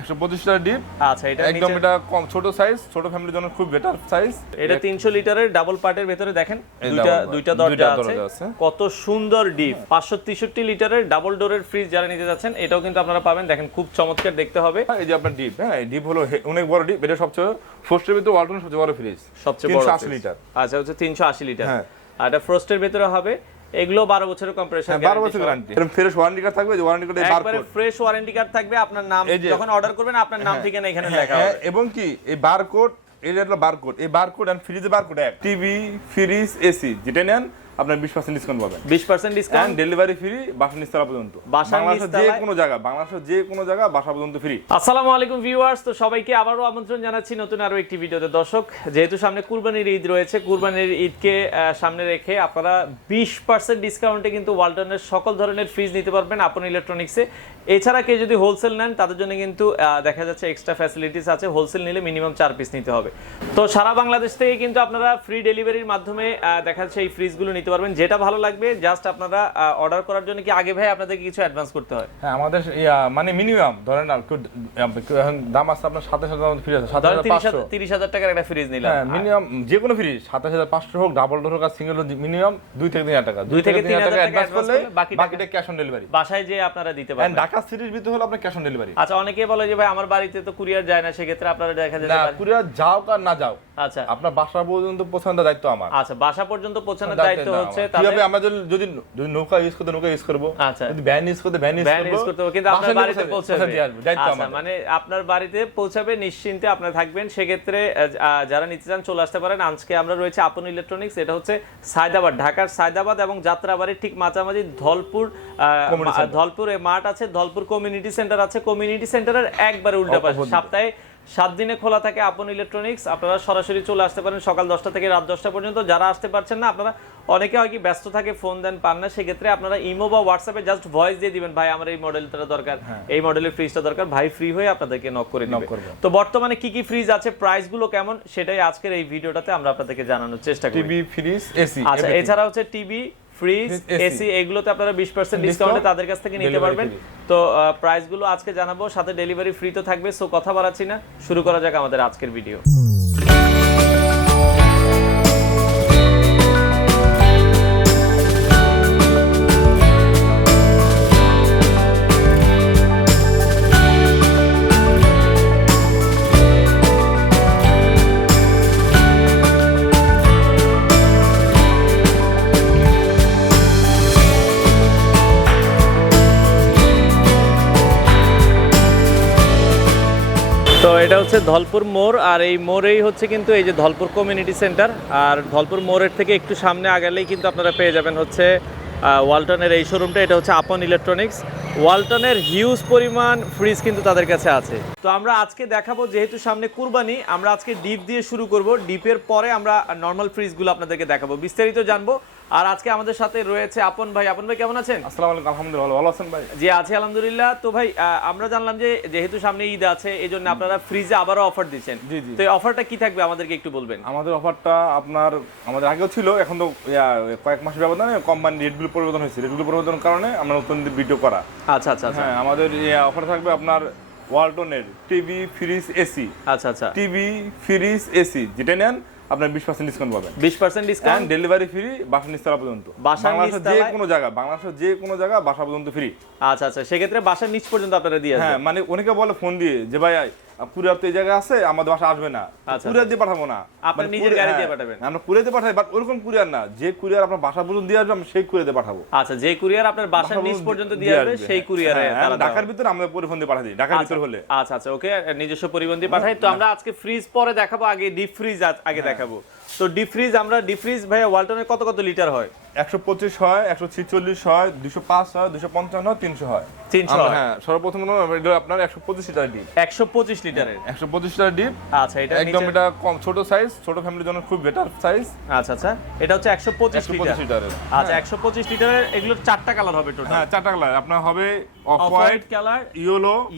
125 litre deep. আচ্ছা, এটা একদম এটা কম ছোট সাইজ, ছোট ফ্যামিলির জন্য খুব বেটার সাইজ। এটা 300 লিটারের ডাবল পার্টের ভিতরে দেখেন দুইটা দরজা আছে, কত সুন্দর ডিপ। 563 লিটারের ডাবল ডোরের ফ্রিজ যারা নিতে যাচ্ছেন এটাও কিন্তু আপনারা পাবেন, দেখেন খুব চমৎকার দেখতে হবে। এই যে আপনার ডিপ, হ্যাঁ এই ডিপ হলো অনেক বড় ডিপ, এটা সবচেয়ে ফ্রস্টের ভিতরে ওয়ালটন সবচেয়ে বড় ফ্রিজ, সবচেয়ে বড় 380 লিটার। আচ্ছা, হচ্ছে 380 লিটার। হ্যাঁ, আর এটা ফ্রস্টের ভিতরে হবে, এগুলো 12 বছরের কম্প্রেসার, 12 বছর গ্যারান্টি। এরকম ফ্রেশ ওয়ারেন্টি কার্ড থাকবে, যে ওয়ারেন্টি কার্ডে বারকোড, একবারে ফ্রেশ ওয়ারেন্টি কার্ড থাকবে, আপনার নাম যখন অর্ডার করবেন আপনার নাম ঠিকানা এখানে লেখা হবে। এবং কি এই বারকোড, এই যে বারকোড, এই বারকোড আর ফ্রিজে বারকোড এক। টিভি, ফ্রিজ, এসি যেটা নেন আপনার 20% ডিসকাউন্ট পাবেন। 20% ডিসকাউন্ট, ডেলিভারি ফ্রি, বাসা নিচতলা পর্যন্ত, বাংলাদেশের যে কোনো জায়গা, বাংলাদেশের যে কোনো জায়গা বাসা পর্যন্ত ফ্রি। আসসালামু আলাইকুম ভিউয়ার্স, তো সবাইকে আবারো আমন্ত্রণ জানাচ্ছি নতুন আরো একটি ভিডিওতে। দর্শক, যেহেতু সামনে কুরবানির ঈদ রয়েছে, কুরবানির ঈদকে সামনে রেখে আপনারা 20% ডিসকাউন্টে কিন্তু ওয়ালটনের সকল ধরনের ফ্রিজ নিতে পারবেন আপন ইলেকট্রনিক্সে। এছাড়া কেউ যদি হোলসেল নেন তাদের জন্য কিন্তু দেখা যাচ্ছে এক্সট্রা ফ্যাসিলিটিস আছে, হোলসেল নিলে মিনিমাম 4 পিস নিতে হবে। তো সারা বাংলাদেশ থেকে কিন্তু আপনারা ফ্রি ডেলিভারির মাধ্যমে দেখা যাচ্ছে এই ফ্রিজগুলো নিতে পারবেন। যেটা ভালো লাগবে জাস্ট আপনারা অর্ডার করার জন্য কি আগে ভাই আপনাদেরকে কিছু অ্যাডভান্স করতে হয়? হ্যাঁ, আমাদের মানে মিনিমাম ধরেন আর এখন দাম আছে আপনার 27,000 ফ্রিজ আছে, 30,000 টাকার একটা ফ্রিজ নিলাম। হ্যাঁ, মিনিমাম যে কোনো ফ্রিজ 27,500 হোক, ডাবল ডোর হোক আর সিঙ্গেল হোক, মিনিমাম 2 থেকে 3,000 টাকা, 2 থেকে 3,000 টাকা অ্যাডভান্স করলে বাকিটা ক্যাশ অন ডেলিভারি বাসায় যে আপনারা দিতে পারবেন। ঢাকা সিটির ভিতরে হলো আপনার ক্যাশ অন ডেলিভারি। আচ্ছা, অনেকে বলে যে ভাই আমার বাড়িতে তো কুরিয়ার যায় না, সেক্ষেত্রে আপনারা দেখা যায় না, কুরিয়ার যাও আর না যাও, আচ্ছা আপনার বাসা পর্যন্ত পৌঁছানোর দায়িত্ব আমার। আচ্ছা, বাসা পর্যন্ত পৌঁছানোর দায়িত্ব হচ্ছে তাহলে আমরা যদি নৌকা ইউজ করতে নৌকা ইউজ করব, আচ্ছা যদি ভ্যান ইউজ করতে ভ্যান ইউজ করব, কিন্তু আপনার বাড়িতে পৌঁছাবে দায়িত্ব আমার। মানে আপনার বাড়িতে পৌঁছাবে, নিশ্চিন্তে আপনারা থাকবেন। সেক্ষেত্রে যারা নিতে চান চলে আসতে পারেন। আজকে আমরা রয়েছে আপন ইলেকট্রনিক্স, এটা হচ্ছে সায়দাবাদ, ঢাকার সায়দাবাদ এবং যাত্রাবাড়ির ঠিক মাঝামাঝি ধলপুর মাঠ আছে, ধলপুর কমিউনিটি সেন্টার আছে, কমিউনিটি সেন্টারের একবারে উল্টা পাশে। সপ্তাহে 7 দিনে খোলা থাকে আপন ইলেকট্রনিক্স। আপনারা সরাসরি চলে আসতে পারেন সকাল 10টা থেকে রাত 10টা পর্যন্ত। যারা আসতে পারছেন না, আপনারা অনেকে হয় কি ব্যস্ত থাকে, ফোন দেন পান না, সেক্ষেত্রে আপনারা ইমো বা হোয়াটসঅ্যাপে জাস্ট ভয়েস দিয়ে দিবেন, ভাই আমার এই মডেলটা দরকার, এই মডেলের ফ্রিজটা দরকার, ভাই ফ্রি হয়ে আপনাদেরকে নক করে দিবে। তো বর্তমানে কি কি ফ্রিজ আছে, প্রাইস গুলো কেমন, সেটাই আজকের এই ভিডিওটাতে আমরা আপনাদেরকে জানানোর চেষ্টা করি। টিভি, ফ্রিজ, এসি, আচ্ছা, এছাড়া হচ্ছে টিভি, ফ্রিজ, এসি, এগুলোতে আপনারা 20% ডিসকাউন্টে তাদের কাছ থেকে নিতে পারবেন। তো প্রাইস গুলো আজকে জানাবো, সাথে ডেলিভারি ফ্রি তো থাকবে। সো কথা বাড়াচ্ছি না, শুরু করা যাক আমাদের আজকের ভিডিও। তো এটা হচ্ছে ধলপুর মোড়, আর এই মোড়েই হচ্ছে কিন্তু এই যে ধলপুর কমিউনিটি সেন্টার। আর ধলপুর মোড়ের থেকে একটু সামনে আগালেই কিন্তু আপনারা পেয়ে যাবেন হচ্ছে ওয়ালটনের এই শোরুমটা। এটা হচ্ছে আপন ইলেকট্রনিক্স। ওয়ালটনের হিউজ পরিমাণ ফ্রিজ কিন্তু তাদের কাছে আছে। তো আমরা আজকে দেখাবো, যেহেতু সামনে কুরবানি, আমরা আজকে ডিপ দিয়ে শুরু করব। ডিপের পরে আমরা নর্মাল ফ্রিজগুলো আপনাদেরকে দেখাবো, বিস্তারিত জানবো। আর আজকে আমাদের সাথে রয়েছে আপন ভাই। আপন ভাই কেমন আছেন? আসসালামু আলাইকুম, আলহামদুলিল্লাহ, ভালো আছেন ভাই? জি আছি আলহামদুলিল্লাহ। তো ভাই আমরা জানলাম যে যেহেতু সামনে ঈদ আছে, এইজন্য আপনারা ফ্রিজে আবারও অফার দিচ্ছেন। তো এই অফারটা কি থাকবে আমাদেরকে একটু বলবেন? আমাদের অফারটা আপনার আমাদের আগেও ছিল, এখন তো কয়েক মাসের ব্যবধানে কোম্পানি রেটগুলো পরিবর্তন হয়েছে। রেটগুলো পরিবর্তনের কারণে আমরা নতুন ভিডিও করা। আচ্ছা আচ্ছা আচ্ছা। হ্যাঁ, আমাদের অফার থাকবে আপনার ওয়ালটনের টিভি, ফ্রিজ, এসি। আচ্ছা আচ্ছা। টিভি, ফ্রিজ, এসি যেটা নেন আপনার 20% ডিসকাউন্ট পাবেন। 20% ডিসকাউন্ট, ডেলিভারি ফ্রি, বাসা নিচতলা পর্যন্ত, বাংলাদেশের যে কোনো জায়গা, বাংলাদেশের যে কোনো জায়গা বাসা পর্যন্ত ফ্রি। আচ্ছা আচ্ছা, সেক্ষেত্রে বাসার নিচ পর্যন্ত আপনারা দিয়ে হ্যাঁ, মানে অনেকে বলে ফোন দিয়ে যে ভাই কুরিয়ার তো এই জায়গায় আছে, আমাদের বাসা আসবে না, কুরিয়ার দিয়ে পাঠাবো না, আপনি নিজের গাড়ি দিয়ে পাঠাবেন। আমরা কুরিয়ার দিয়ে পাঠাই, বাট ওরকম কুরিয়ার না, যে কুরিয়ার আপনার বাসা পর্যন্ত দিয়ে আসবে আমরা সেই কুরিয়ার দিয়ে পাঠাবো। আচ্ছা, যে কুরিয়ার আপনার বাসার নিচ পর্যন্ত দিয়ে আসবে সেই কুরিয়ারে তারা ঢাকার ভিতরে আমরা পরিবহন দিয়ে পাঠাই দিই, ঢাকার ভিতর হলে। আচ্ছা আচ্ছা, ওকে, নিজস্ব পরিবহন দিয়ে পাঠাই। তো আমরা আজকে ফ্রিজ পরে দেখাবো, আগে ডিপ ফ্রিজ আগে দেখাবো। তো ডিপ ফ্রিজ ভাইয়া ওয়ালটনের কত কত লিটার হয়? 125 হয়, 146 হয়, 205 হয়, 255 হয়, 300 হয়। 300 হয়। হ্যাঁ, সর্বপ্রথম আপনার 125 লিটার ডিপ। 125 লিটারের 125 লিটার ডিপ। আচ্ছা, এটা একদম এটা কম ছোট সাইজ, ছোট ফ্যামিলির জন্য খুব বেটার সাইজ। আচ্ছা আচ্ছা, এটা হচ্ছে 125 লিটারের। আচ্ছা, 125 লিটারের এগুলোর 4টা কালার হবে টোটাল। হ্যাঁ, 4টা কালার আপনার হবে, off white colour,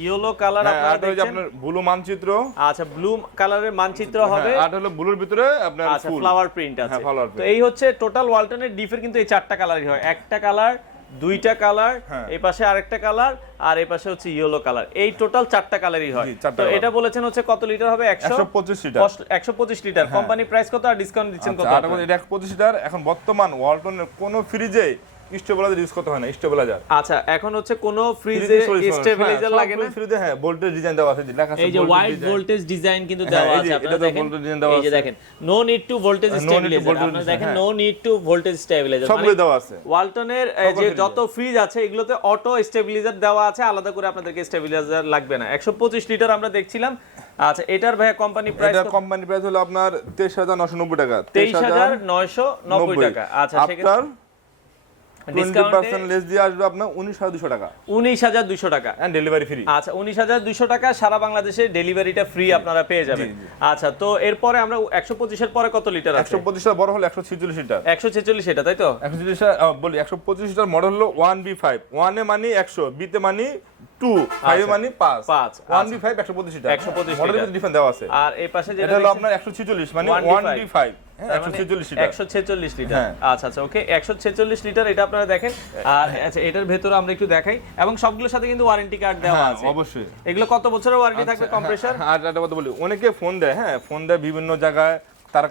yellow colour, আপনারা দেখছেন আপনার ব্লু মানচিত্র। আচ্ছা, ব্লু কালারের মানচিত্র হবে, আর হলো ব্লুর ভিতরে আপনার আচ্ছা ফ্লাওয়ার প্রিন্ট আছে। হ্যাঁ, তো এই হচ্ছে টোটাল ওয়ালটনের ডিপের কিন্তু এই 4টা কালারই হয়। একটা কালার, দুইটা কালার, হ্যাঁ। এই পাশে আরেকটা কালার, আর এই পাশে হচ্ছে ইয়েলো কালার। এই টোটাল 4টা কালারই হয়। তো এটা বলেছেন হচ্ছে কত লিটার হবে? 125 লিটার। 125 লিটার। কোম্পানি প্রাইস কত আর ডিসকাউন্ট দিচ্ছেন কত? আর এটা 125 লিটার। এখন বর্তমান ওয়ালটনের কোন ফ্রিজে স্টেবিলাইজার ইউজ করতে হয় না, স্টেবিলাইজার। আচ্ছা, এখন হচ্ছে কোন ফ্রিজে স্টেবিলাইজার লাগে না? ফ্রিজে হ্যাঁ ভোল্টেজ ডিজাইন দেওয়া আছে, লেখা আছে এই যে হোয়াইট ভোল্টেজ ডিজাইন কিন্তু দেওয়া আছে, আপনারা দেখেন। এই যে দেখেন no need to voltage stabiliser, আপনারা দেখেন no need to voltage stabiliser সবগুলো দেওয়া আছে। ওয়ালটনের যে যত ফ্রিজ আছে এগুলোতে অটো স্টেবিলাইজার দেওয়া আছে, আলাদা করে আপনাদেরকে স্টেবিলাইজার লাগবে না। 125 লিটার আমরা দেখছিলাম। আচ্ছা, এটার ভাইয়া কোম্পানি প্রাইস? এটা কোম্পানি প্রাইস হলো আপনার 23990 টাকা। 23990 টাকা। আচ্ছা, আপনার ডিসকাউন্ট লেস দিয়ে আসবে আপনার 19200 টাকা। 19200 টাকা এন্ড ডেলিভারি ফ্রি। আচ্ছা, 19200 টাকা সারা বাংলাদেশে ডেলিভারিটা ফ্রি আপনারা পেয়ে যাবেন। আচ্ছা, তো এরপরে আমরা 125 এর পরে কত লিটার আছে? 125 টা বড় হলো 146 লিটার। 146 এটা, তাই তো? 146 বলি 125 লিটার মডেল হলো 1B5। 1 এ মানে 100, B তে মানে 2, 5 এ মানে 5। 1B5 125 litre. 125 মডেলের ডিফারেন্স দেওয়া আছে। আর এই পাশে যেটা এটা হলো আপনার 146 মানে 1B5। 146 লিটার। 146 লিটার। আচ্ছা আচ্ছা, ওকে, 146 লিটার এটা আপনারা দেখেন। আর আচ্ছা, এটার ভেতরে আমরা একটু দেখাই, এবং সবগুলোর সাথে কিন্তু ওয়ারেন্টি কার্ড দেওয়া আছে। অবশ্যই। এগুলো কত বছরের ওয়ারেন্টি থাকবে কম্প্রেসর? আর একটা কথা বলি, অনেকে ফোন দেয়, হ্যাঁ ফোন দেয় বিভিন্ন জায়গায়, তার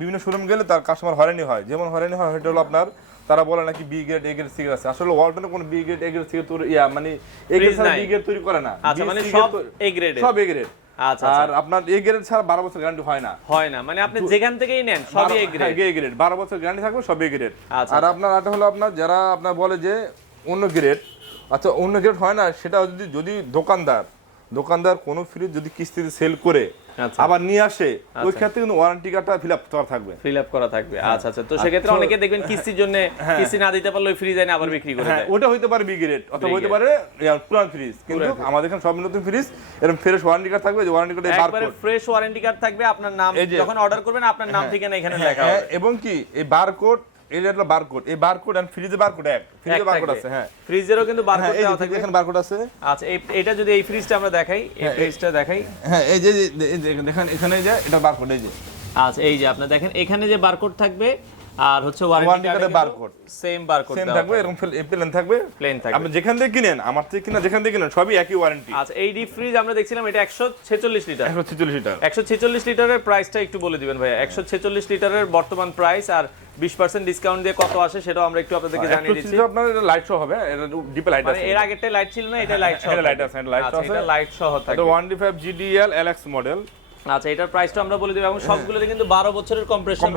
বিভিন্ন শোরুম গেলে তার কাস্টমার হয়রানি হয়। যেমন হয়রানি হয় এটা হলো আপনার, তারা বলে নাকি B grade, A grade, C grade আছে। আসলে ওয়ালটনে কোনো B grade, A grade, C grade মানে এ গ্রেড ছাড়া বি গ্রেড তৈরি করে না। আচ্ছা, মানে সব এ গ্রেড, সব এ গ্রেড। আচ্ছা, আর আপনার এ গ্রেড ছাড়া 12 বছর গ্যারান্টি হয় না। হয় না, মানে আপনি যেখান থেকেই নেন সবই এ গ্রেড। এ গ্রেড 12 বছর গ্যারান্টি থাকবে, সব এ গ্রেড। আচ্ছা, আর আপনার এটা হলো আপনার যারা আপনার বলে যে অন্য গ্রেড, আচ্ছা অন্য গ্রেড হয় না, সেটা যদি দোকানদার কোনো ফ্রিজ যদি কিস্তিতে সেল করে আবার নিয়ে আসে, ওই ক্ষেত্রে কিন্তু ওয়ারেন্টি কার্ডটা ফিল আপ করা থাকবে। আচ্ছা আচ্ছা, তো সেক্ষেত্রে অনেকে দেখবেন কিস্তির জন্য কিস্তি না দিতে পারলে ওই ফ্রিজ এনে আবার বিক্রি করে দেয়। ওটা হইতে পারে বি গ্রেড, অথবা হইতে পারে পুরান ফ্রিজ। কিন্তু আমাদের এখানে সব নতুন ফ্রিজ এরকম ফ্রেশ ওয়ারেন্টি কার্ড থাকবে, যে ওয়ারেন্টি কার্ডে বারকোড, ফ্রেশ ওয়ারেন্টি কার্ড থাকবে, আপনার নাম যখন অর্ডার করবেন আপনার নাম ঠিকানা এখানে লেখা হবে। এবং কি এই বারকোড, এই বারকোড এন্ড ফ্রিজে বারকোড ফ্রিজে বারকোড আছে। হ্যাঁ, ফ্রিজেরও কিন্তু বারকোড দেওয়া থাকবে, এখানে বারকোড আছে। আচ্ছা, এটা যদি এই ফ্রিজটা আমরা দেখাই, এই ফ্রিজটা দেখাই। হ্যাঁ, এই যে দেখেন এখানে যে এটা বারকোড, এই যে আচ্ছা, এই যে আপনি দেখেন এখানে যে বারকোড থাকবে, আর হচ্ছে ওয়ারেন্টি কার্ডে বারকোড সেম বারকোড থাকবে, এরকম প্লেন থাকবে। আপনি যেখান থেকে কিনেন, আমার থেকে কিনা যেখান থেকে কিনেন, সবই একই ওয়ারেন্টি। আচ্ছা, এই ডিপ ফ্রিজ আমরা দেখছিলাম এটা 146 লিটার। 146 লিটারের প্রাইসটা একটু বলে দিবেন ভাইয়া। 146 লিটারের বর্তমান প্রাইস আর 20% ডিসকাউন্ট দিয়ে কত আসে সেটাও আমরা একটু আপনাদেরকে জানিয়ে দিচ্ছি। আপনার এটা লাইট সহ হবে, এটা ডিপ লাইট আছে। মানে এর আগেরটা লাইট ছিল না, এটা লাইট সহ। এটা লাইট আছে, এটা লাইট সহ থাকবে। এটা 1D5 GDL LX মডেল। আচ্ছা, এটার প্রাইসটা আমরা বলে দেব, এবং সবগুলোতে কিন্তু 12 বছরের কম্প্রেসর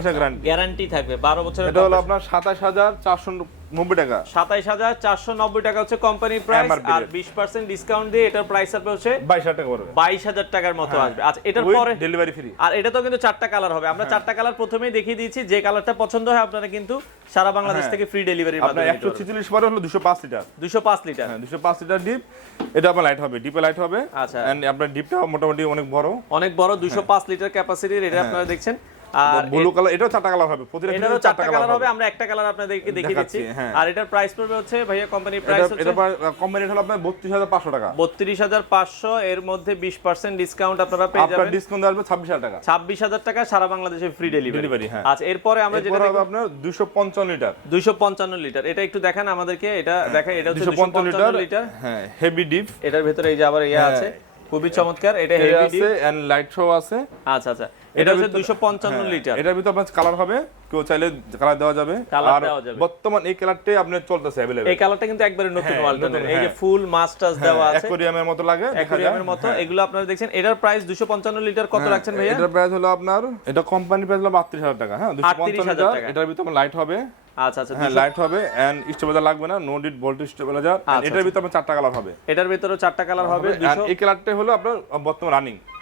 গ্যারান্টি থাকবে। 12 বছরের। এটা হলো আপনার 27490 টাকা। 27490 টাকা হচ্ছে কোম্পানির প্রাইস, আর 20% ডিসকাউন্ট দিয়ে এটার প্রাইস আসবে হচ্ছে 22000 টাকা পড়বে। 22000 টাকার মতো আসবে। আচ্ছা, এটার পরে ডেলিভারি ফ্রি। আর এটা তো কিন্তু 4টা কালার হবে। আমরা 4টা কালার প্রথমেই দেখিয়ে দিয়েছি, যে কালারটা পছন্দ হয় আপনারা কিন্তু সারা বাংলাদেশ থেকে ফ্রি ডেলিভারির মাধ্যমে। 146 পরে হলো 205 লিটার। 205 লিটার। হ্যাঁ, 205 লিটার ডিপ। এটা আপনার লাইট হবে, ডিপে লাইট হবে। আচ্ছা, এন্ড আপনার ডিপটা মোটামুটি অনেক বড় 205 লিটার ক্যাপাসিটির। এটা আপনারা দেখছেন। আর ব্লু কালার, এটাও 4টা কালার হবে, প্রতিটা এটারও 4টা কালার হবে। আমরা একটা কালার আপনাদেরকে দেখিয়ে দিচ্ছি। আর এটার প্রাইস পড়বে হচ্ছে ভাইয়া, কোম্পানির প্রাইস হচ্ছে, এটা কোম্পানি হলো আপনার 32500 টাকা। 32500 এর মধ্যে 20% ডিসকাউন্ট আপনারা পেয়ে যাবেন। আপনার ডিসকাউন্ট আসবে 26000 টাকা। 26000 টাকা সারা বাংলাদেশে ফ্রি ডেলিভারি। আচ্ছা, এরপরে আমরা যেটা দেখব আপনার 255 লিটার। 255 লিটার। এটা একটু দেখান আমাদেরকে, এটা দেখাই। এটা হচ্ছে 255 লিটার। হ্যাঁ, হেভি ডিপ। এটার ভিতরে এই যে আবার আছে, খুবই চমৎকার। এটা হেভি ডিপ আছে এন্ড লাইট শো আছে। আচ্ছা আচ্ছা, এটা হচ্ছে 255 লিটার। এটার ভিতরে আপনার কালার হবে, কেউ চাইলে কালার দেওয়া যাবে। আর বর্তমান এই কালারটাই আপনার চলতেছে अवेलेबल। এই কালারটা কিন্তু একবারে নতুন ওয়ালটনের। এই যে ফুল মাস্টার্স দেওয়া আছে, অ্যাকোয়ারিয়ামের মতো লাগে, অ্যাকোয়ারিয়ামের মতো। এগুলো আপনারা দেখছেন। এটার প্রাইস 255 লিটার কত রাখছেন ভাইয়া? এটার প্রাইস হলো আপনার, এটা কোম্পানি প্রাইস হলো 32000 টাকা। হ্যাঁ, 255 লিটার। এটার ভিতরে লাইট হবে। আচ্ছা আচ্ছা, হ্যাঁ, লাইট হবে এন্ড স্টেবিলাইজার লাগবে না, নো নিড ভোল্টেজ স্টেবিলাইজার। এটার ভিতরে আপনার 4টা কালার হবে। এটার ভিতরেও 4টা কালার হবে। আর এই কালারটা হলো আপনার বর্তমান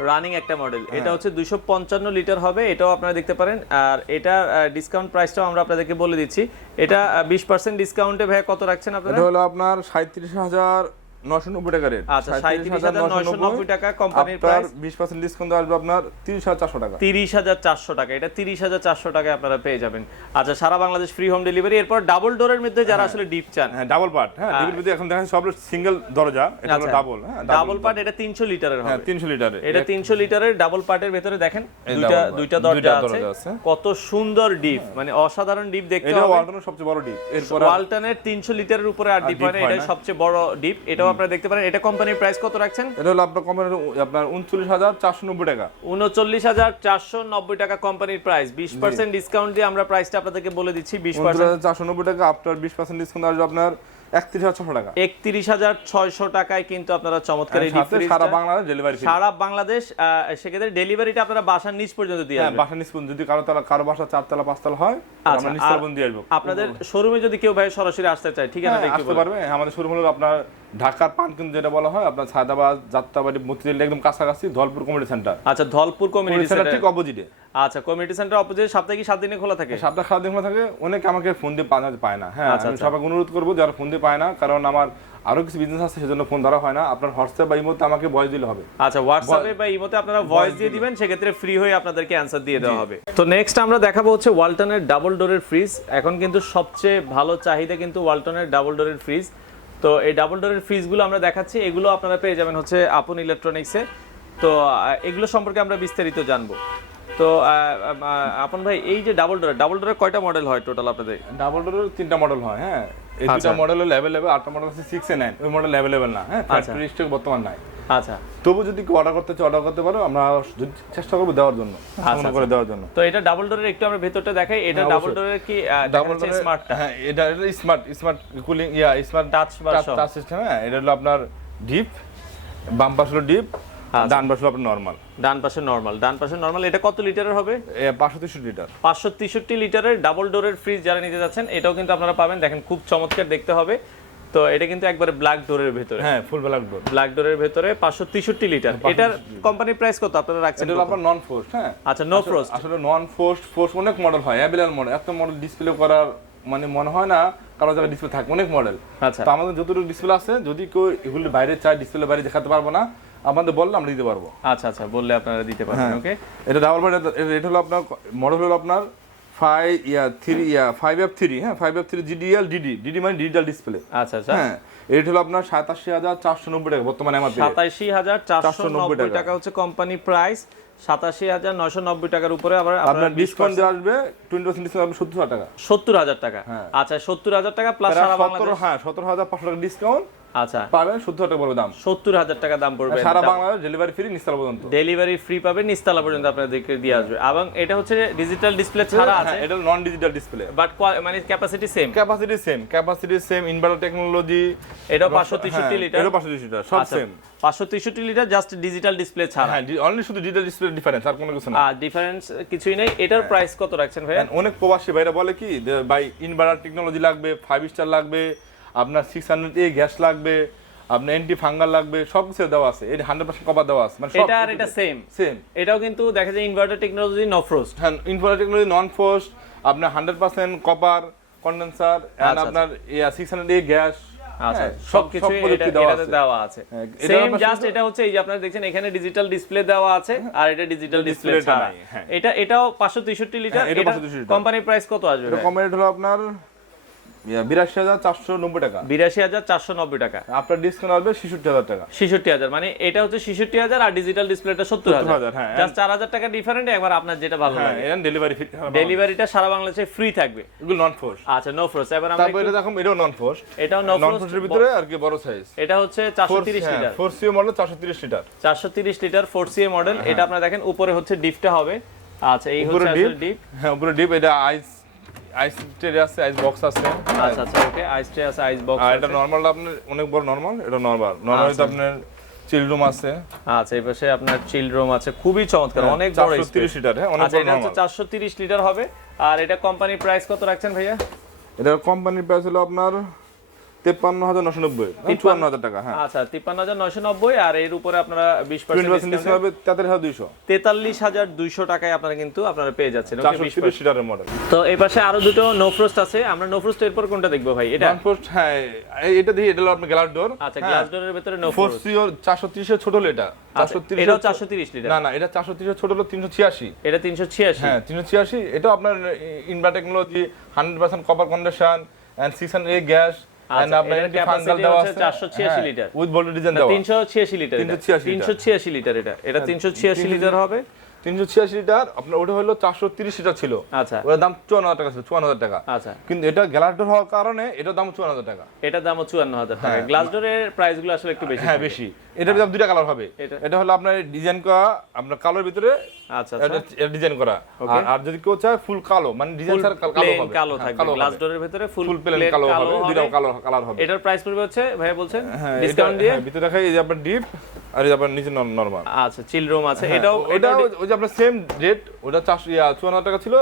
রানিং একটা মডেল। এটা হচ্ছে 255 লিটার হবে। এটাও আপনারা দেখতে পারেন। আর এটা ডিসকাউন্ট প্রাইসটাও আমরা আপনাদেরকে বলে দিচ্ছি। এটা 20% ডিসকাউন্টে ভাই কত রাখছেন আপনারা? এটা হলো আপনার 37000 990 টাকা রেট। আচ্ছা 37990 টাকা কোম্পানির প্রাইস। 20% ডিসকাউন্ট আসবে আপনার 30400 টাকা। 30400 টাকা, এটা 30400 টাকায় আপনারা পেয়ে যাবেন। আচ্ছা সারা বাংলাদেশ ফ্রি হোম ডেলিভারি। এরপর ডাবল ডোরের মধ্যে যারা আসলে ডিপ চান, হ্যাঁ ডাবল পার্ট, হ্যাঁ ডিপের মধ্যে এখন দেখেন সব সিঙ্গেল দরজা, এটা হলো ডাবল, হ্যাঁ ডাবল পার্ট, এটা 300 লিটারের হবে। হ্যাঁ 300 লিটারের, এটা 300 লিটারের ডাবল পার্টের ভিতরে দেখেন দুইটা দরজা আছে, কত সুন্দর ডিপ, মানে অসাধারণ ডিপ দেখতে হবে। এটা ওয়ালটনের সবচেয়ে বড় ডিপ। এরপর ওয়ালটনের 300 লিটারের উপরে আর ডিপ হয় না, এটা সবচেয়ে বড় ডিপ। এটাও আপনারা দেখতে পারেন। এটা কোম্পানির প্রাইস কত রাখছেন? এটা হলো আপনার কোম্পানির আপনার 39490 টাকা। 39490 টাকা কোম্পানির প্রাইস। 20% ডিসকাউন্ট দিয়ে আমরা প্রাইসটা আপনাদেরকে বলে দিচ্ছি। 20% 39490 টাকা, আফটার 20% ডিসকাউন্ট আসবে আপনার 31600 টাকা। 31600 টাকায় কিন্তু আপনারা চমৎকার এই ডিপ ফ্রিজ সারা বাংলাদেশ ডেলিভারি ফ্রি। সারা বাংলাদেশ, সেক্ষেত্রে ডেলিভারিটা আপনারা বাসার নিচ পর্যন্ত দিয়ে আসবেন। হ্যাঁ বাসার নিচ পর্যন্ত, যদি কারো বাসা 4 তলা 5 তলা হয় আমরা নিচ তলা পর্যন্ত দিয়ে আসব। আপনাদের শোরুমে যদি কেউ ভাই সরাসরি আসতে চায়, ঠিকানাটা একটু আসতে পারবে। আমাদের শোরুম হলো আপনার ঢাকার পানকিন যেটা বলা হয়, আপনার সায়দাবাদ, যাত্রাবাড়ি, মতিঝিল একদম কাছাকাছি, ধলপুর কমিউনিটি সেন্টার। আচ্ছা ধলপুর কমিউনিটি সেন্টার ঠিক অপোজিটে। আচ্ছা কমিউনিটি সেন্টার অপোজিটে। সপ্তাহে কি 7 দিনে খোলা থাকে? সপ্তাহে 7 দিন খোলা থাকে। অনেকে আমাকে ফোন দিয়ে পায় না। হ্যাঁ আমি সবাইকে অনুরোধ করবো যারা ফোন দিয়ে পায় না, কারণ আমার আরো কিছু বিজনেস আছে সেজন্য ফোন ধরা হয় না। আপনার হোয়াটসঅ্যাপ বা ইমোতে আমাকে ভয়েস দিলে হবে। আচ্ছা হোয়াটসঅ্যাপে বা ইমোতে আপনারা ভয়েস দিয়ে দিবেন, সেক্ষেত্রে ফ্রি হয়ে আপনাদেরকে অ্যানসার দিয়ে দেওয়া হবে। তো নেক্সট আমরা দেখাবো হচ্ছে ওয়ালটনের ডাবল ডোরের ফ্রিজ। এখন কিন্তু সবচেয়ে ভালো চাহিদা কিন্তু ওয়ালটনের ডাবল ডোরের ফ্রিজ। তো এই ডাবল ডোরের ফ্রিজগুলো আমরা দেখাচ্ছি, এগুলো আপনারা পেয়ে যাবেন হচ্ছে আপন ইলেকট্রনিক্সে। তো এগুলো সম্পর্কে আমরা বিস্তারিত জানবো। তো আপন ভাই, এই যে ডাবল ডোরের কয়টা মডেল হয় টোটাল আপনাদের? ডাবল ডোরের 3টা মডেল হয়। হ্যাঁ এই দুটো মডেল হলো अवेलेबल, 8টা মডেল আছে 6 এ 9। ওই মডেল अवेलेबल না, হ্যাঁ ফ্যাক্টরি স্টক বর্তমান নাই। আচ্ছা তবু যদি কেউ অর্ডার করতে চায় অর্ডার করতে পারো, আমরা চেষ্টা করব দেওয়ার জন্য, সামনে করে দেওয়ার জন্য। তো এটা ডাবল ডোরের, একটু আমরা ভেতরটা দেখাই। এটা ডাবল ডোরের কি ডাবল ডোরের স্মার্ট? হ্যাঁ এটা smart cooling, smart touch system. হ্যাঁ এটা হলো আপনার ডিপ, বাম পাশে হলো ডিপ, ডান পাশে হলো আপনার নরমাল। ডান পাশে নরমাল। এটা কত লিটারের হবে? 563 লিটার। 563 লিটারের ডাবল ডোরের ফ্রিজ যারা নিতে যাচ্ছেন, এটাও কিন্তু আপনারা পাবেন। দেখেন খুব চমৎকার দেখতে হবে। তো এটা কিন্তু একবারে ব্ল্যাক ডোরের ভিতরে। হ্যাঁ ফুল ব্ল্যাক ডোরের ভিতরে 563 লিটার। এটার কোম্পানির প্রাইস কত আপনারা রাখছেন? এটা আপনার নন ফ্রস্ট। হ্যাঁ আচ্ছা নো ফ্রস্ট। আসলে নন ফ্রস্ট অনেক মডেল হয়, अवेलेबल মডেল। এত মডেল ডিসপ্লে করার মানে মনে হয় না কারো জায়গায় ডিসপ্লে থাকে, অনেক মডেল। আচ্ছা তো আমাদের যতটুকু ডিসপ্লে আছে, যদি কেউ এগুলো বাইরে চায় ডিসপ্লে বাইরে দেখাতে পারবো না, আমাদের বললে আমরা দিতে পারবো। আচ্ছা বললে আপনারা দিতে পারবেন। ওকে এটা ডাবল বেড। এটা হলো আপনার মডেল হলো আপনার 5F3, হ্যাঁ 5F3 GDL DD মানে ডিজিটাল ডিসপ্লে। আচ্ছা হ্যাঁ এটা হলো আপনার 87490 টাকা বর্তমানে এমআরপি। 87490 টাকা হচ্ছে কোম্পানি প্রাইস। 87990 টাকার উপরে আবার আপনার ডিসকাউন্ট দেওয়া আসবে 20% ডিসকাউন্ট আসবে 70000 টাকা। 70000 টাকা। আচ্ছা 70000 টাকা প্লাস সারা বাংলাদেশ। হ্যাঁ 17500 টাকা ডিসকাউন্ট। আচ্ছা পাবেন 70000 টাকা পড়বে দাম। 70000 টাকা দাম পড়বে। সারা বাংলাদেশ ডেলিভারি ফ্রি, নিস্তালা পর্যন্ত ডেলিভারি ফ্রি পাবেন, নিস্তালা পর্যন্ত আপনাদেরকে দিয়ে আসবে। এবং এটা হচ্ছে ডিজিটাল ডিসপ্লে ছাড়া আছে। এটা নন ডিজিটাল ডিসপ্লে, বাট মানে ক্যাপাসিটি সেম ইনভার্টার টেকনোলজি। এটা 563 লিটার। এটা 563 লিটার, সব same. 563 litre just digital display ছাড়া। হ্যাঁ অনলি শুধু ডিজিটাল ডিসপ্লে ডিফারেন্স, আর কোনো কিছু না। ডিফারেন্স কিছুই নাই। এটার প্রাইস কত রাখছেন ভাই? অনেক প্রবাসী ভাইরা বলে কি ভাই ইনভার্টার টেকনোলজি লাগবে, 5 স্টার লাগবে, আপনার 600A গ্যাস লাগবে, আপনার অ্যান্টি ফাঙ্গাল লাগবে, সব কিছু দেওয়া আছে। এটা 100% কভার দেওয়া আছে, মানে এটা আর এটা সেম। এটাও কিন্তু দেখা যায় ইনভার্টার টেকনোলজি নো ফ্রস্ট। হ্যাঁ ইনভার্টার টেকনোলজি নন ফ্রস্ট, আপনার 100% কপার কন্ডেন্সার, এন্ড আপনার 600A গ্যাস। আচ্ছা সবকিছু এটাতে দেওয়া আছে সেম। জাস্ট এটা হচ্ছে এই যে আপনারা দেখছেন এখানে ডিজিটাল ডিসপ্লে দেওয়া আছে, আর এটা ডিজিটাল ডিসপ্লে ছাড়া। এটাও 563 লিটার। এটা কোম্পানির প্রাইস কত আসবে? এটা কোম্পানি হলো আপনার 82490 টাকা। 82490 টাকা। আপনার ডিসকাউন্ট আসবে 66000 টাকা। 66000 মানে এটা হচ্ছে 66000 আর ডিজিটাল ডিসপ্লেটা 70000। হ্যাঁ জাস্ট 4000 টাকা ডিফারেন্ট। একবার আপনার যেটা ভালো লাগে। এর ডেলিভারি ফ্রি, ডেলিভারিটা সারা বাংলাদেশে ফ্রি থাকবে। এগুলো নন ফ্রস্ট। আচ্ছা নো ফ্রস্ট। এবার আমরা তারপর এটা দেখুন, এটাও নন ফ্রস্ট। এটাও নন ফ্রস্টের ভিতরে আর কি বড় সাইজ। এটা হচ্ছে 430 litre 4CA model, 430 litre. 430 litre 4CA model. এটা আপনারা দেখেন উপরে হচ্ছে ডিপটা হবে। আচ্ছা এই হচ্ছে আসলে ডিপ। হ্যাঁ উপরে ডিপ। এটা আইস ট্রে আছে, আইস বক্স আছে। আচ্ছা ওকে, আইস ট্রে আছে, আইস বক্স আর আছে। এটা নরমালটা আপনার অনেক বড় নরমাল। এটা নরমালিতে আপনার চিল রুম আছে। আচ্ছা এই পাশে আপনার চিল রুম আছে, খুবই চমৎকার, অনেক বড়। 430 লিটার। হ্যাঁ অনেক বড়। এটা হচ্ছে 430 লিটার হবে। আর এটা কোম্পানির প্রাইস কত রাখছেন ভাইয়া? এটা কোম্পানির প্রাইস হলো আপনার 53,990 54,000 টাকা। হ্যাঁ আচ্ছা 53,990 আর এর উপরে আপনারা 20% ডিসকাউন্ট হবে 43,200 43,200 টাকায় আপনারা কিন্তু আপনারা পেয়ে যাচ্ছেন। ওকে 430 লিটারের মডেল। তো এই পাশে আরো দুটো নো ফ্রস্ট আছে, আমরা নো ফ্রস্ট এরপর কোনটা দেখবো ভাই? এটা নন ফ্রস্ট। হ্যাঁ এটা দেখি, এটা হলো আপনার গ্লাস ডোর। আচ্ছা গ্লাস ডোরের ভিতরে নো ফ্রস্ট 430 এর ছোট হলো এটা। 430 এটাও 430 লিটার? না এটা 430 এর ছোট হলো 386। এটা 386? হ্যাঁ 386। এটা আপনার inverter technology, 100% copper condensation and 600 gas and আপনার ক্যাপাসিটি হচ্ছে 486 লিটার উইথ ভোল্টেজ ডিজাইন দেওয়া। 386 লিটার। 386 লিটার এটা 386 লিটার হবে। 386 লিটার আপনার ওটা হলো 430 লিটার ছিল। আচ্ছা ওটার দাম 54,000 টাকা ছিল, 54,000 টাকা। আচ্ছা কিন্তু এটা গ্লাস ডোর হওয়ার কারণে এটার দাম 54,000 টাকা। এটার দামও 54,000 টাকা। গ্লাস ডোরের প্রাইস গুলো আসলে একটু বেশি। হ্যাঁ বেশি। এটার দাম দুইটা কালার হবে। এটা হলো আপনার ডিজাইন করা আপনার কালোর ভিতরে। আচ্ছা এটা ডিজাইন করা। আর যদি কেউ চায় ফুল কালো, মানে ডিজাইন ছাড়া কালো হবে, কালো থাকবে। গ্লাস ডোরের ভিতরে ফুল প্লেন কালো হবে, দুইটা কালার হবে। এটার প্রাইস পড়বে হচ্ছে ভাইয়া বলছেন ডিসকাউন্ট দিয়ে? ভিতরে দেখাই এই যে আপনার ডিপ আর এই যে আপনার নিচে নরমাল। আচ্ছা চিল রুম আছে। ওই যে আপনার সেম রেট, ওটা 54,000 টাকা ছিল,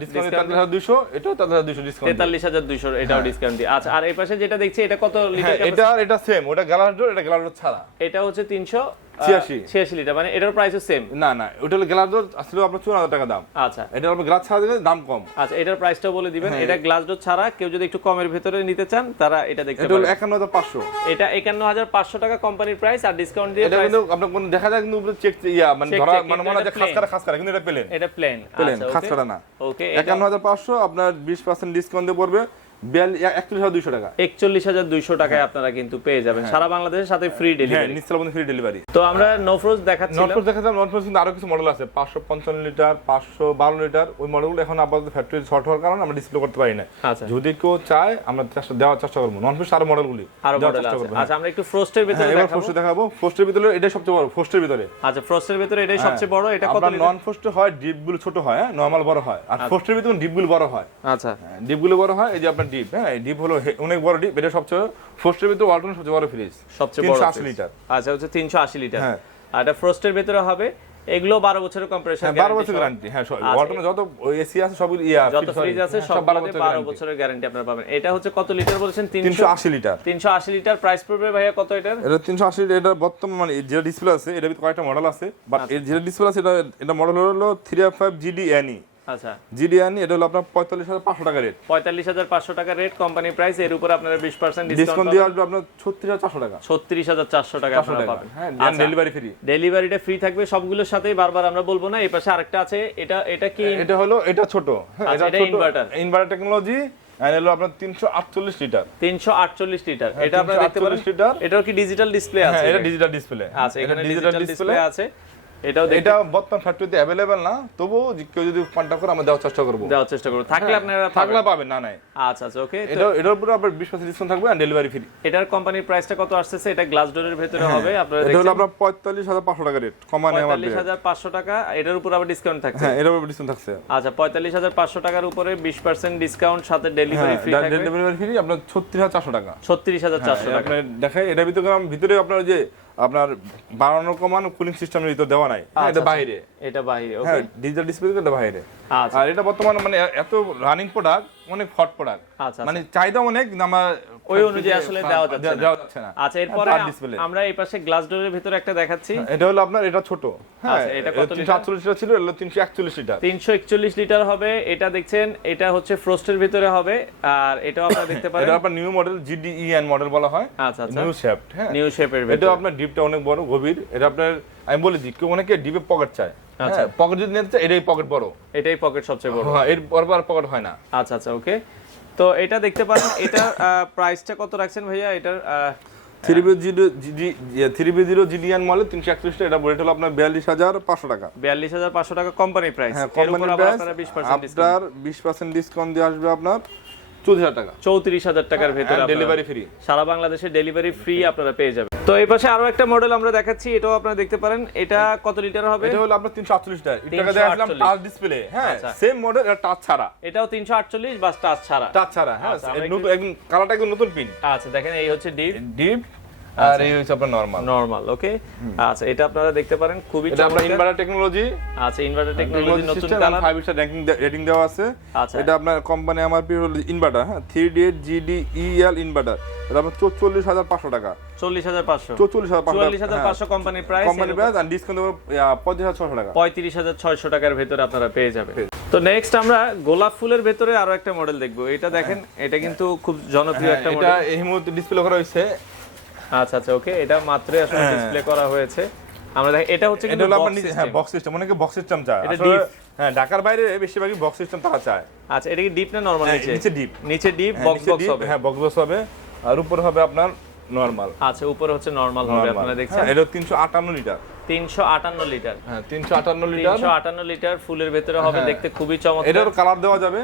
ডিসকাউন্ট 43,200, এটাও 43,200 ডিসকাউন্ট। 43,200 এটাও ডিসকাউন্ট দিয়ে। আচ্ছা আর এই পাশে যেটা দেখছি এটা কত লিটার? এটা সেম, ওটা গ্লাস ডোর, এটা গ্লাস ডোর ছাড়া। এটা হচ্ছে 386 লিটার, মানে এটার প্রাইসও সেম? না ওটা হলো গ্লাস ডোর আসলে আপনার 54,000 টাকা দাম। আচ্ছা এটা আপনার গ্লাস ছাড়া দিলে দাম কম। আচ্ছা এটার প্রাইসটাও বলে দিবেন। এটা গ্লাস ডোর ছাড়া কেউ যদি একটু কমের ভিতরে নিতে চান তারা এটা দেখতে পারেন। এটা হলো 51,500। এটা 51,500 টাকা কোম্পানির প্রাইস, আর ডিসকাউন্ট দিয়ে এটা কিন্তু আপনার কোন দেখা যায় কিন্তু উপরে চেক মানে ধরা মানে মনে হয় খাস করা কিন্তু এটা প্লেন। এটা প্লেন। আচ্ছা খাস করা না। ওকে 51,500 আপনার 20% ডিসকাউন্ট দিয়ে পড়বে 41,200 টাকা। 41,200 টাকায় আপনারা কিন্তু পেয়ে যাবেন সারা বাংলাদেশের সাথে ফ্রি ডেলিভারি। হ্যাঁ নিশ্চয়ই ফ্রি ডেলিভারি। তো আমরা নো ফ্রোজ দেখাচ্ছিলাম। নন ফ্রোজ কিন্তু আরো কিছু মডেল আছে, 555 লিটার, 512 লিটার। ওই মডেলগুলো এখন আপাতত ফ্যাক্টরি শর্ট হওয়ার কারণে আমরা ডিসপ্লে করতে পারি না। আচ্ছা যদি কেউ চায় আমরা দেওয়ার চেষ্টা করব। নন ফ্রোজ আরো মডেলগুলি আরো মডেল আছে। আচ্ছা আমরা একটু ফ্রোস্টের ভিতরে দেখাবো। ফ্রোস্ট দেখাবো। ফ্রোস্টের ভিতরে এটাই সবচেয়ে বড়। ফ্রোস্টের ভিতরে আচ্ছা ফ্রোস্টের ভিতরে এটাই সবচেয়ে বড়। এটা কত লিটার? নন ফ্রোস্ট হয় ডিপগুলো ছোট হয়, নরমাল বড় হয়। আর ফ্রোস্টের ভিতরে ডিপগুলো বড় হয়। আচ্ছা ডিপগুলো বড় হয়। এই যে আপনার ডিপ, হ্যাঁ ডিপ হলো অনেক বড় ডিপ। এটা সবচেয়ে ফ্রোস্টের ভিতরে ওয়ালটন সবচেয়ে বড় ফ্রিজ, সবচেয়ে বড় 380 লিটার। আচ্ছা হচ্ছে 380 লিটার। হ্যাঁ আর এটা ফ্রোস্টের ভিতরে হবে। এগুলো 12 বছরের কম্প্রেসার গ্যারান্টি। 12 বছরের গ্যারান্টি। হ্যাঁ ওয়ালটন যত এসি আছে সব যত ফ্রিজ আছে সব 12 বছরের গ্যারান্টি আপনারা পাবেন। এটা হচ্ছে কত লিটার বলেছেন? 380 লিটার। 380 লিটার। প্রাইস পড়বে ভাইয়া কত এটার? এটা 380 লিটার। এটা বর্তমানে মানে যে ডিসপ্লে আছে এর ভিতরে কয়েকটা মডেল আছে, বাট এর যে ডিসপ্লে আছে এটা মডেল হলো 305 GDNE। আচ্ছা GDNE এটা হলো আপনার 45,500 টাকা রেট। 45,500 টাকা রেট কোম্পানি প্রাইস। এর উপর আপনারা 20% ডিসকাউন্ট দিয়ে আসবে আপনার 36,400 টাকা। 36,400 টাকা আপনারা পাবেন। হ্যাঁ ডেলিভারি ফ্রি। ডেলিভারিটা ফ্রি থাকবে সবগুলোর সাথেই, বারবার আমরা বলবো না। এই পাশে আরেকটা আছে, এটা কি? এটা ছোট। হ্যাঁ এটা ছোট ইনভার্টার টেকনোলজি। আর হলো আপনার 348 লিটার। 348 লিটার। এটা আপনারা দেখতে পারেন। এটাও কি ডিজিটাল ডিসপ্লে আছে? হ্যাঁ এটা ডিজিটাল ডিসপ্লে। আচ্ছা এখানে ডিজিটাল ডিসপ্লে আছে। এটা বর্তমান ফ্যাক্টরিতে अवेलेबल না, তবুও কেউ যদি কন্টাক্ট করে আমরা দেওয়ার চেষ্টা করব। থাকলে আপনারা পাবেন। না নাই। আচ্ছা ওকে। এটার উপরে আপনার 20% ডিসকাউন্ট থাকবে আর ডেলিভারি ফ্রি। এটার কোম্পানির প্রাইসটা কত আসছে? এটা গ্লাস ডোরের ভিতরে হবে। আপনারা এটা হলো আপনার 45,500 টাকা রেট, কমানে আমার 45,500 টাকা। এটার উপর আবার ডিসকাউন্ট থাকছে? হ্যাঁ এর উপর ডিসকাউন্ট থাকছে। আচ্ছা 45,500 টাকার উপরে 20% ডিসকাউন্ট সাথে ডেলিভারি ফ্রি থাকবে। ডেলিভারি ফ্রি আপনার 36,400 টাকা। 36,400 টাকা। আপনি দেখাই এটার ভিতরে আপনার যে আপনার বাড়ানো কমানো কুলিং সিস্টেমের ভিতর দেওয়া নাই। এটা বাইরে। এটা বাইরে। ওকে হ্যাঁ ডিজিটাল ডিসপ্লে এটা বাইরে। আচ্ছা আর এটা বর্তমানে মানে এত রানিং প্রোডাক্ট, অনেক হট প্রোডাক্ট। আচ্ছা মানে চাহিদা অনেক, কিন্তু আমার ওই অনুযায়ী আসলে দেওয়া যাচ্ছে না। আচ্ছা এরপরে আমরা এই পাশে গ্লাস ডোরের ভিতরে একটা দেখাচ্ছি। এটা হলো আপনার এটা ছোট। হ্যাঁ এটা কত লিটার? 348 লিটার ছিল, এটা 341 লিটার। 341 লিটার হবে। এটা দেখছেন এটা হচ্ছে ফ্রোস্টের ভিতরে হবে। আর এটাও আপনারা দেখতে পারেন। এটা আপনার নিউ মডেল GDEN মডেল বলা হয়। আচ্ছা নিউ শেপ। হ্যাঁ নিউ শেপের ভিতরে। এটা আপনার ডিপটা অনেক বড় গভীর। এটা আপনার আমি বলে দিই কেউ অনেকে ডিপে পকেট চায়। আচ্ছা পকেট যদি নিতে চায় এটাই পকেট বড়। এটাই পকেট সবচেয়ে বড়। হ্যাঁ এর বড় পকেট হয় না। আচ্ছা ওকে। তো এটা দেখতে পারেন। এটা প্রাইসটা কত রাখছেন ভাইয়া? এটার 3B0 GDN মডেল 341 টাকা। এটা রেট হলো আপনার 42,500 টাকা। 42,500 টাকা কোম্পানি প্রাইস। হ্যাঁ কোম্পানি প্রাইস। আপনারা 20% ডিসকাউন্ট দিয়ে আসবে আপনার 34,000 টাকা। 34,000 টাকার ভিতরে ডেলিভারি ফ্রি। সারা বাংলাদেশে ডেলিভারি ফ্রি আপনারা পেয়ে যাবেন। তো এই পাশে আরো একটা মডেল আমরা দেখাচ্ছি, এটাও আপনারা দেখতে পারেন। এটা কত লিটার হবে? এটা হলো আপনার 348 লিটার। এটা দেখালাম টাচ ডিসপ্লে। হ্যাঁ সেম মডেল, এটা টাচ ছাড়া। এটাও 348 বাস টাচ ছাড়া। টাচ ছাড়া। হ্যাঁ একদম কালারটা একদম নতুন প্রিন্ট। আচ্ছা দেখেন এই হচ্ছে ডিপ। আর এই হচ্ছে আপনার নরমাল। ওকে, আচ্ছা এটা আপনারা দেখতে পারেন খুবই এটা আপনার ইনভার্টার টেকনোলজি। আচ্ছা ইনভার্টার টেকনোলজি নতুন কালার, 5 স্টার রেটিং দেওয়া আছে। এটা আপনার কোম্পানি এমআরপি হলো ইনভার্টার, হ্যাঁ 3D8 GDEL ইনভার্টার। এটা আপনার 44500 টাকা। 44500 কোম্পানির প্রাইস আর ডিসকাউন্ট দেবো 35600 টাকা। 35600 টাকার ভিতরে আপনারা পেয়ে যাবেন। তো নেক্সট আমরা গোলাপ ফুলের ভিতরে আরো একটা মডেল দেখবো। এটা দেখেন, এটা কিন্তু খুব জনপ্রিয় একটা মডেল। এটা এই মুহূর্তে ডিসপ্লে করা হয়েছে। আচ্ছা ওকে, এটা মাত্রই আসলে ডিসপ্লে করা হয়েছে। আমরা দেখেন এটা হচ্ছে কিন্তু বক্স সিস্টেম, অনেকে বক্স সিস্টেম চায় আসলে। হ্যাঁ, ঢাকার বাইরে বেশিরভাগই বক্স সিস্টেম তারা চায়। আচ্ছা এটা কি ডিপ না নরমাল? নিচে ডিপ বক্স হবে। হ্যাঁ বক্স হবে, আর উপরে হবে আপনার নরমাল। আচ্ছা উপরে হচ্ছে নরমাল হবে, আপনারা দেখছেন। এটা 358 লিটার। 358 লিটার। হ্যাঁ 358 লিটার। 358 লিটার ফুলের ভিতরে হবে, দেখতে খুবই চমৎকার। এটার কালার দেওয়া যাবে।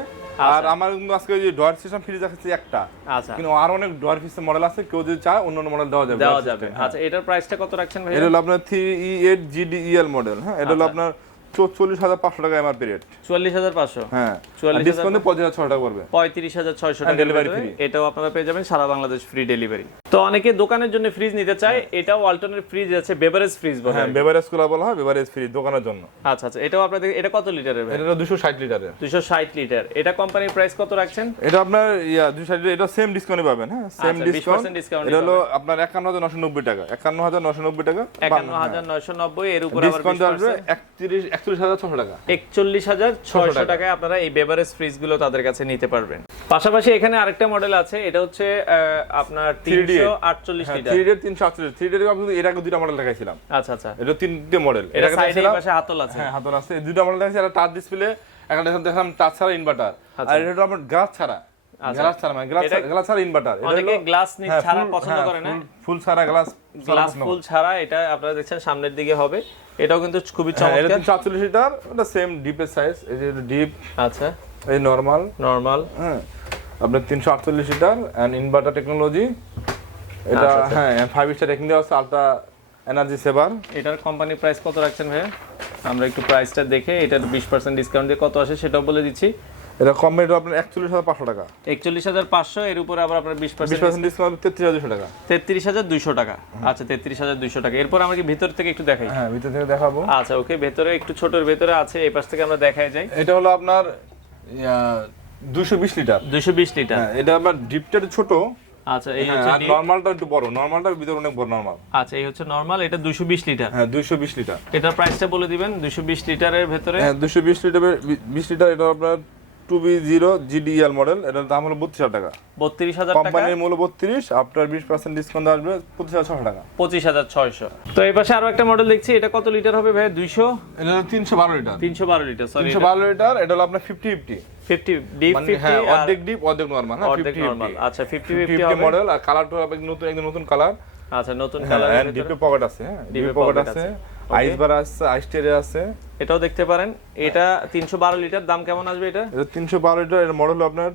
আর আমার কিন্তু আজকে যে ডয়ার সিস্টেম ফ্রিজ আছে একটা। আচ্ছা কিন্তু আর অনেক ডয়ার সিস্টেম মডেল আছে, কেউ যদি চায় অন্য মডেল দেওয়া যাবে। আচ্ছা এটার প্রাইসটা কত রাখছেন ভাই? এটা হলো আপনার 3E8 GDEL মডেল। হ্যাঁ এটা হলো আপনার 44500 টাকা এমআরপি রেট। 44500। হ্যাঁ 44000 ডিসকাউন্টে 35600 টাকা পড়বে। 35600 টাকা ডেলিভারি ফ্রি। এটাও আপনারা পেয়ে যাবেন সারা বাংলাদেশ ফ্রি ডেলিভারি। তো অনেকে দোকানের জন্য ফ্রিজ নিতে চায়, এটাও ওয়ালটনের ফ্রিজ আছে, বেভারেজ ফ্রিজ বলে। হ্যাঁ বেভারেজ গুলো বলা হয়, বেভারেজ ফ্রিজ দোকানের জন্য। আচ্ছা এটাও আপনাদের, এটা কত লিটারের ভাই? এটা 260 লিটারের। 260 লিটার। এটা কোম্পানির প্রাইস কত রাখছেন? এটা আপনার 260 লিটার, এটা সেম ডিসকাউন্টে পাবেন। হ্যাঁ সেম ডিসকাউন্ট। এটা হলো আপনার 51990 টাকা। 51990 টাকা। 51990 এর উপরে আবার ডিসকাউন্ট আসবে 41600 টাকা। 41600 টাকায় আপনারা এই বেভারেজ ফ্রিজ গুলো তাদের কাছে নিতে পারবেন। পাশাপাশি এখানে আরেকটা মডেল আছে, এটা হচ্ছে আপনার 348 লিটার। 348। 3D আমি এর আগে দুটো মডেল দেখাইছিলাম। আচ্ছা এটা তিনটে মডেল। এটা সাইডে পাশে হাতল আছে। হ্যাঁ হাতল আছে। দুটো মডেল দেখাইছি, একটা টাচ ডিসপ্লে, একটা দেখালাম টাচ ছাড়া ইনভার্টার। আর এটা হলো আপনার গ্লাস ছাড়া। গ্লাস ছাড়া মানে গ্লাস ছাড়া ইনভার্টার। অনেকে গ্লাস ছাড়া পছন্দ করে না, ফুল ছাড়া গ্লাস ফুল ছাড়া। এটা আপনারা দেখছেন সামনের দিকে হবে, এটাও কিন্তু খুবই চমৎকার। এটা 348 লিটার, এটা সেম ডিপের সাইজ। এই যে ডিপ, আচ্ছা এই নরমাল। হ্যাঁ আপনার 348 লিটার এন্ড ইনভার্টার টেকনোলজি। এটা হ্যাঁ 5 স্টার রেটিং দেওয়া আছে, আলট্রা এনার্জি সেভার। এটার কোম্পানি প্রাইস কত রাখছেন ভাই? আমরা একটু প্রাইসটা দেখে এটার 20% ডিসকাউন্ট দিয়ে কত আসে সেটাও বলে দিচ্ছি। এটা কোম্পানি আপনার 41500 টাকা। 41500 এর উপরে আবার আপনার 20% ডিসকাউন্ট 33200 টাকা। 33200 টাকা। আচ্ছা 33200 টাকা। এরপর আমরা কি ভিতর থেকে একটু দেখাই? হ্যাঁ ভিতর থেকে দেখাবো। আচ্ছা ওকে, ভিতরে একটু ছোটর ভিতরে আছে, এই পাশ থেকে আমরা দেখাই যাই। এটা হলো আপনার 220 লিটার। 220 লিটার। হ্যাঁ এটা আপনার ডিপটা ছোট। আচ্ছা এই হচ্ছে ডিপ। নরমালটা একটু বড়, নরমালটার ভিতর অনেক বড় নরমাল। আচ্ছা এই হচ্ছে নরমাল, এটা 220 লিটার। হ্যাঁ 220 লিটার। এটার প্রাইসটা বলে দিবেন। 220 লিটারের ভিতরে। হ্যাঁ 220 লিটারের 20 লিটার। এটা আপনার 2B0 GDEL মডেল। এটার দাম হলো 32000 টাকা। 32000 টাকা। কোম্পানির মূল্য 32, আপনার 20% ডিসকাউন্ট আসবে 25600 টাকা। 25600। তো এই পাশে আরো একটা মডেল দেখছি, এটা কত লিটার হবে ভাই? 200। এটা 312 লিটার। 312 litre, sorry 312 litre. এটা হলো আপনার 50-50 ডিপ 50। হ্যাঁ অর্ধেক ডিপ অর্ধেক নরমাল। হ্যাঁ 50 আচ্ছা 50 হবে মডেল। আর কালারটা হবে একদম নতুন কালার। আচ্ছা নতুন কালার। হ্যাঁ ডিপে পকেট আছে। হ্যাঁ ডিপে পকেট আছে, আইস বার আছে, আইস ট্রে আছে। এটাও দেখতে পারেন। এটা 312 লিটার। দাম কেমন আসবে এটা? এটা 312 লিটার। এর মডেল হলো আপনার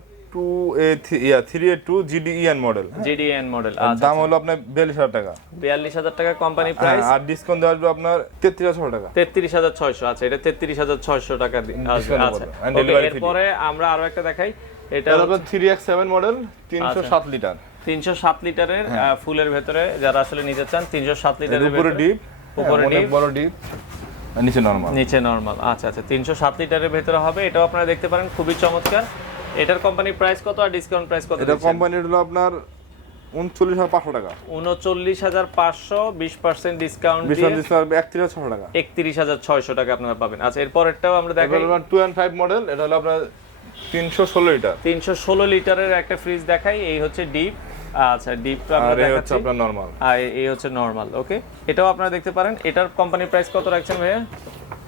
3A2 GDEN model. GDEN model. আচ্ছা দাম হলো আপনার 42000 টাকা। 42000 টাকা কোম্পানি প্রাইস। আর ডিসকাউন্ট দেওয়া আসবে আপনার 33600 টাকা। 33600। আচ্ছা এটা 33600 টাকা আসবে। আচ্ছা এরপরে আমরা আরো একটা দেখাই। এটা হলো 3X7 মডেল, 307 লিটার। 307 লিটারের ফুলের ভিতরে যারা আসলে নিতে চান, 307 লিটারের উপরে ডিপ, উপরে অনেক বড় ডিপ, নিচে নরমাল। নিচে নরমাল। আচ্ছা 307 লিটারের ভিতরে হবে। এটাও আপনারা দেখতে পারেন, খুবই চমৎকার। এটার কোম্পানি প্রাইস কত আর ডিসকাউন্ট প্রাইস কত? এটা কোম্পানির হলো আপনার 39500 টাকা। 39500, 20% ডিসকাউন্ট দিয়ে 31600 টাকা। 31600 টাকা আপনারা পাবেন। আচ্ছা এরপরটাও আমরা দেখাই। 2 মডেল। এটা হলো আপনার 316 লিটার। 316 লিটারের একটা ফ্রিজ দেখাই। এই হচ্ছে ডিপ। আচ্ছা ডিপটা আমরা দেখাচ্ছি। এই হচ্ছে আপনার নরমাল। আর এই হচ্ছে নরমাল। ওকে এটাও আপনারা দেখতে পারেন। এটার কোম্পানি প্রাইস কত রাখছেন ভাইয়া?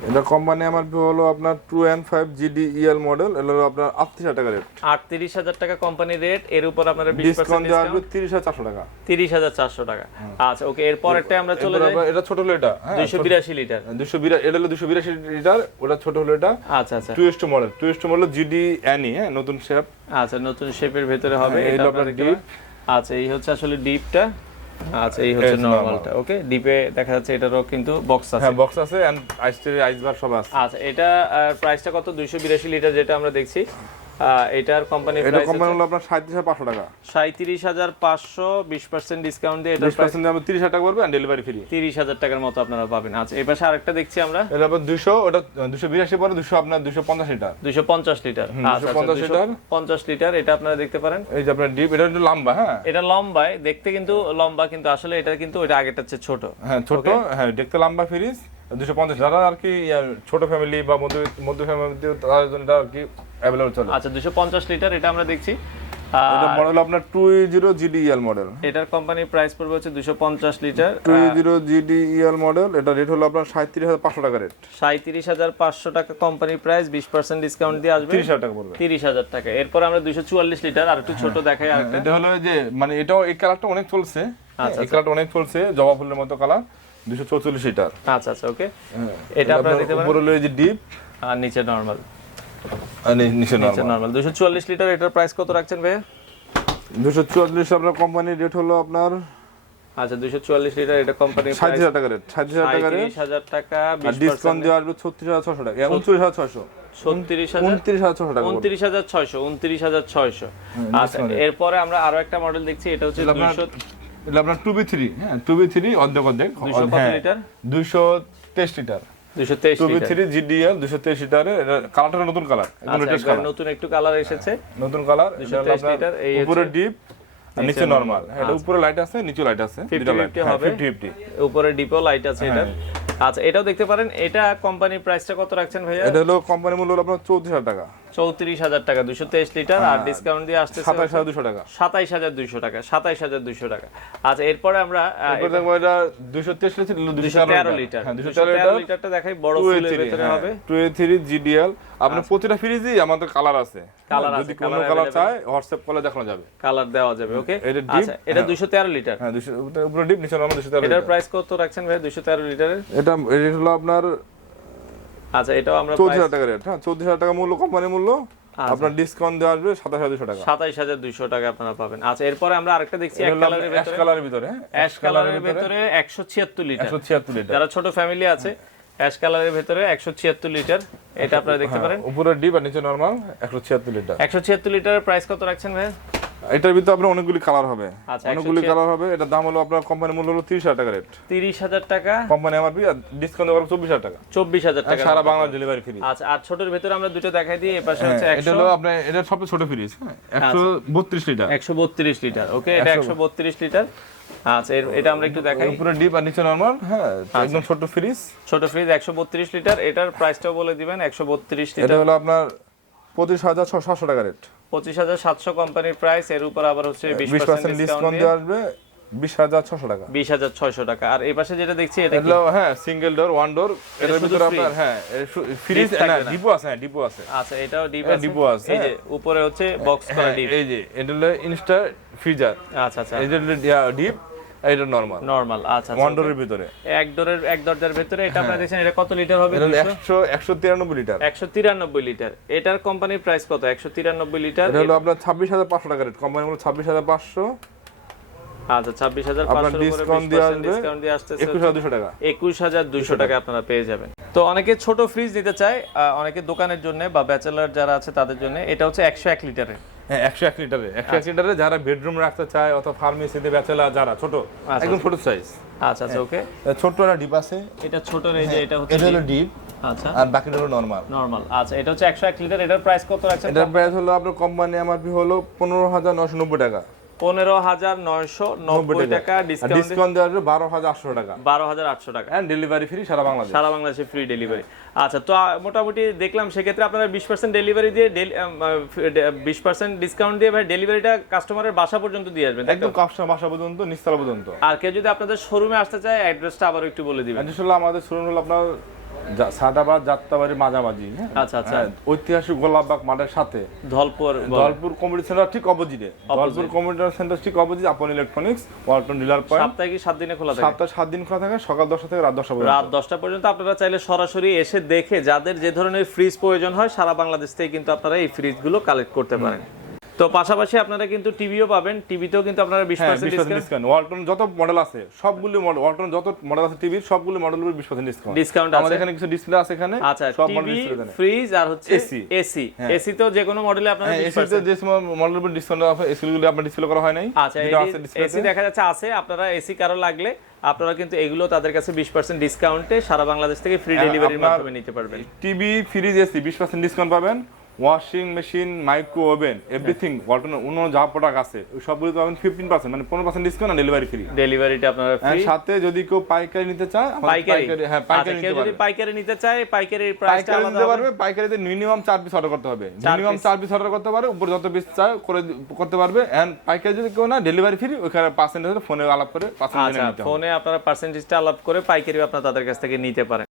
এটা কোম্পানি এমআরপি হলো আপনার 2N5 GDEL মডেল। এটা হলো আপনার 38000 টাকা রেট। 38000 টাকা কোম্পানি রেট। এর উপর আপনারা 20% ডিসকাউন্ট দেওয়া হবে 30400 টাকা। 30400 টাকা। আচ্ছা ওকে এরপরটা আমরা চলে যাই। এটা ছোট হলো, এটা 282 লিটার। 282 এটা হলো 282 লিটার। ওটা ছোট হলো এটা। আচ্ছা 2S2 model. 2S2 model GDNE। হ্যাঁ নতুন শেপ। আচ্ছা নতুন শেপের ভিতরে হবে। এটা আপনার ডিপ। আচ্ছা এই হচ্ছে আসলে ডিপটা। আচ্ছা এই হচ্ছে নরমালটা। ওকে ডিপে দেখা যাচ্ছে এটারও কিন্তু বক্স আছে। হ্যাঁ বক্স আছে এন্ড আইস বার সব আছে। আচ্ছা এটা প্রাইসটা কত? 282 লিটার যেটা আমরা দেখছি। এটার কোম্পানি এটা প্রাইস কোম্পানি হলো আপনার 37500 টাকা। 37500 20% ডিসকাউন্ট দিয়ে এটা 20% দামে 30000 টাকা পড়বে আর ডেলিভারি ফ্রি। 30000 টাকার মতো আপনারা পাবেন। আচ্ছা এই পাশে আরেকটা দেখছি আমরা, এটা আবার 200, ওটা 282 পড়ে, 200 আপনার 250 লিটার। 250 লিটার। আচ্ছা 250 লিটার এটা আপনারা দেখতে পারেন। এই যে আপনার ডিপ, এটা একটু লম্বা, হ্যাঁ এটা লম্বায় দেখতে কিন্তু লম্বা, কিন্তু আসলে এটা কিন্তু ওইটা আগেরটার চেয়ে ছোট। হ্যাঁ ছোট, হ্যাঁ দেখতে লম্বা ফ্রিজ। 250 যারা আর কি ছোট ফ্যামিলি বা মধ্য ফ্যামিলি তাদের জন্য এটা আর কি अवेलेबल চলে। আচ্ছা 250 লিটার এটা আমরা দেখছি। এটা মডেল আপনার 20 GDEL মডেল। এটার কোম্পানি প্রাইস পড়বে হচ্ছে 250 লিটার 20 GDEL মডেল। এটা রেট হলো আপনার 37500 টাকা রেট। 37500 টাকা কোম্পানি প্রাইস, 20% ডিসকাউন্ট দিয়ে আসবে 30000 টাকা পড়বে। 30000 টাকা। এরপর আমরা 244 লিটার আর একটু ছোট দেখাই আরেকটা। এটা হলো যে মানে এটাও এই কালারটা অনেক চলছে। এই কালারটা অনেক চলছে, জবা ফুলের মতো কালার। 244 লিটার। আচ্ছা আচ্ছা ওকে। এটা আপনারা দেখতে পারেন। উপরে হলো এই যে ডিপ আর নিচে নরমাল। নিচে নরমাল 244 লিটার। এটার প্রাইস কত রাখছেন ভাই? 244 আপনার কোম্পানির রেট হলো আপনার, আচ্ছা 244 লিটার এটা কোম্পানির প্রাইস 30000 টাকা রেট। 30000 টাকা রেট, 30000 টাকা, আর ডিসকাউন্ট দেওয়া আসবে 36600 টাকা। 29600 29600 টাকা 29600 29600। আচ্ছা এরপরে আমরা আরো একটা মডেল দেখছি, এটা হচ্ছে 200, এটা আপনার 2B3, হ্যাঁ 2B3 অর্ধেক 200 কত লিটার? 223 লিটার। 223 2B3 GDL 223 লিটারের। এটা কালারটা নতুন কালার, নতুন একটু কালার এসেছে, নতুন কালার। 223 লিটার। এই উপরে ডিপ আর নিচে নরমাল। এটা উপরে লাইট আছে, নিচে লাইট আছে, দুটো লাইট হবে। 50 উপরে ডিপও লাইট আছে এটা। আচ্ছা এটাও দেখতে পারেন। এটা কোম্পানির প্রাইসটা কত রাখছেন ভাইয়া? এটা হলো কোম্পানি মূল্য হলো আপনার 34000 টাকা। 34000 টাকা 223 লিটার, আর ডিসকাউন্ট দিয়ে আসছে 27200 টাকা। 27200 টাকা 27200 টাকা। আচ্ছা এরপরে আমরা এরপর দেখো এটা 223 লিটার 213 লিটার। হ্যাঁ 213 লিটারটা দেখাই, বড় ফুলের ভিতরে হবে। 2A3 GDL। আপনার প্রতিটা ফ্রিজেই আমাদের কালার আছে। যদি কোনো কালার চাই হোয়াটসঅ্যাপ কলে দেখানো যাবে, কালার দেওয়া যাবে। ওকে আচ্ছা এটা 213 লিটার। হ্যাঁ 200 উপরে ডিপ, নিচে নরমাল 213 লিটার। এটার প্রাইস কত রাখছেন ভাই 213 লিটারের? এটা রেট হলো আপনার, আচ্ছা এটাও আমরা 34000 টাকা রেট। হ্যাঁ 34000 টাকা মূল্য, কোম্পানি মূল্য। আপনার ডিসকাউন্ট দেওয়া আসবে 27200 টাকা। 27200 টাকা আপনারা পাবেন। আচ্ছা এরপরে আমরা আরেকটা দেখছি এক কালারের ভিতরে, অ্যাশ কালারের ভিতরে। হ্যাঁ অ্যাশ কালারের ভিতরে 176 লিটার। 176 লিটার। যারা ছোট ফ্যামিলি আছে, অ্যাশ কালারের ভিতরে 176 লিটার। এটা আপনারা দেখতে পারেন। উপরে ডিপ আর নিচে নরমাল 176 লিটার। 176 লিটারের প্রাইস কত রাখছেন ভাই? এটার ভিতরে আপনার অনেকগুলি কালার হবে। আচ্ছা অনেকগুলি কালার হবে। এটার দাম হলো আপনার কোম্পানি মূল্য হলো 30000 টাকা রেট। 30000 টাকা কোম্পানি এমআরপি, আর ডিসকাউন্ট দেওয়া 24000 টাকা। 24000 টাকা সারা বাংলা ডেলিভারি ফ্রি। আচ্ছা আর ছোটর ভিতরে আমরা দুটো দেখাই দিই। এই পাশে হচ্ছে 100, এটা হলো আপনার এটা সবচেয়ে ছোট ফ্রিজ। হ্যাঁ 132 লিটার। 132 লিটার। ওকে এটা 132 লিটার। আচ্ছা এটা আমরা একটু দেখাই। উপরে ডিপ আর নিচে নরমাল। হ্যাঁ একদম ছোট ফ্রিজ। ছোট ফ্রিজ 132 লিটার। এটার প্রাইসটাও বলে দিবেন। 132 এটা লিটার হলো আপনার 25700 টাকা রেট। 25700 কোম্পানির প্রাইস। এর উপর আবার হচ্ছে 20% ডিসকাউন্ট দেওয়া আসবে 20600 টাকা। 20600 টাকা। আর এই পাশে যেটা দেখছি এটা কি? হ্যাঁ সিঙ্গেল ডোর, ওয়ান ডোর। এর ভিতরে আপনার হ্যাঁ ফ্রিজ না, ডিপো আছে। হ্যাঁ ডিপো আছে। আচ্ছা এটাও ডিপো আছে। এই যে উপরে হচ্ছে বক্স করা ডিপ। এই যে এটা হলো ইনস্টা ফ্রিজার। আচ্ছা আচ্ছা এই যে ডিপ, এটা নরমাল। আচ্ছা ওয়ান ডোরের ভিতরে, এক দরজার ভিতরে। এটা আপনারা দেখছেন এটা কত লিটার হবে? 193 লিটার। 193 লিটার। এটার কোম্পানির প্রাইস কত? 193 লিটার। এটা হলো আপনার 26500 টাকা রেট। কোম্পানি মূল্য 26500। আচ্ছা 26500 এর উপরে 20% ডিসকাউন্ট দিয়ে আসছে 21200 টাকা। 21200 টাকা আপনারা পেয়ে যাবেন। তো অনেকে ছোট ফ্রিজ নিতে চায়, অনেকে দোকানের জন্য বা ব্যাচেলর যারা আছে তাদের জন্য। এটা হচ্ছে 101 লিটারের। হ্যাঁ 101 লিটারে। 101 লিটারে যারা বেডরুম রাখতে চায় অথবা ফার্মেসিতে ব্যাচেলর যারা ছোট, একদম ছোট সাইজ। আচ্ছা আচ্ছা ওকে। ছোট একটা ডিপ আছে। এটা ছোট এই যে এটা হচ্ছে এটা হলো ডিপ। আচ্ছা আর বাকিটা হলো নরমাল। আচ্ছা এটা হচ্ছে 101 লিটার। এটার প্রাইস কত রাখছেন? এটার প্রাইস হলো আপনার কোম্পানি এমআরপি হলো 15990 টাকা। 15990 টাকা। ডিসকাউন্ট দেওয়া হবে 12800 টাকা। 12800 টাকা। এন্ড ডেলিভারি ফ্রি সারা বাংলাদেশে ফ্রি ডেলিভারি। আচ্ছা তো মোটামুটি দেখলাম সেক্ষেত্রে আপনারা 20% ডেলিভারি দিয়ে 20% ডিসকাউন্ট দিয়ে ভাই ডেলিভারিটা কাস্টমারের বাসা পর্যন্ত দিয়ে আসবেন, একদম কাস্টমার বাসা পর্যন্ত, নিচতলা পর্যন্ত। আর কেউ যদি আপনাদের শোরুমে আসতে চায় অ্যাড্রেসটা আবার একটু বলে দিবেন। আসলে আমাদের শোরুম হলো আপনার সাদাবাদ যাত্রাবাড়ির মাঝামাঝি। আচ্ছা আচ্ছা ঐতিহাসিক গোলাপবাগ মাঠের সাথে ধলপুর কমিউনিটি সেন্টার ঠিক অপোজিটে। ধলপুর কমিউনিটি সেন্টার ঠিক অপোজিট আপন ইলেকট্রনিক্স, ওয়ালটন ডিলার পয়েন্ট। সপ্তাহে কি 7 দিনে খোলা থাকে? সপ্তাহে 7 দিন খোলা থাকে, সকাল 10টা থেকে রাত 10টা পর্যন্ত। রাত 10টা পর্যন্ত আপনারা চাইলে সরাসরি এসে দেখে যাদের যে ধরনের ফ্রিজ প্রয়োজন হয় সারা বাংলাদেশ থেকে কিন্তু আপনারা এই ফ্রিজগুলো কালেক্ট করতে পারেন। তো পাশাপাশি আপনারা কিন্তু টিভিও পাবেন, টিভিতেও কিন্তু আপনারা 20% ডিসকাউন্ট। ওয়ালটন যত মডেল আছে সবগুলো মডেল, ওয়ালটন যত মডেল আছে টিভির সবগুলো মডেলের উপর 20% ডিসকাউন্ট আমাদের এখানে কিছু ডিসপ্লে আছে এখানে। আচ্ছা, সব মডেল টিভি, ডিসপ্লে দেন। ফ্রিজ আর হচ্ছে এসি। এসি তো যে কোনো মডেলে আপনারা 20% এসি যে মডেলের উপর ডিসকাউন্ট আছে, এসিগুলো আপনার ডিসপ্লে করা হয় নাই। আচ্ছা, এসি দেখা যাচ্ছে আছে, আপনারা এসি কারো লাগলে আপনারা কিন্তু এগুলো তাদের কাছে 20% ডিসকাউন্টে সারা বাংলাদেশ থেকে ফ্রি ডেলিভারির মাধ্যমে নিতে পারবেন। টিভি, ফ্রিজ, এসি 20% ডিসকাউন্ট পাবেন। Washing machine, micro oven, everything Walton অন্য যা প্রোডাক্ট আছে ওই সবগুলো পাবেন 15%, মানে 15% ডিসকাউন্ট আর ডেলিভারি ফ্রি। ডেলিভারিটা আপনারা ফ্রি। সাথে যদি কেউ পাইকারি নিতে চায়, পাইকারি নিতে যদি পাইকারি নিতে চায়, পাইকারির প্রাইসটা আলাদা নিতে পারবে। পাইকারিতে মিনিমাম 4 পিস অর্ডার করতে হবে, মিনিমাম 4 পিস অর্ডার করতে পারে, উপর যত পিস চায় করতে পারবে। এন্ড পাইকারি যদি কেউ না, ডেলিভারি ফ্রি, ওখানে পার্সেন্টেজ ফোনে আলাপ করে আচ্ছা, ফোনে আপনারা পার্সেন্টেজটা আলাপ করে পাইকারি আপনারা তাদের কাছ থেকে নিতে পারেন।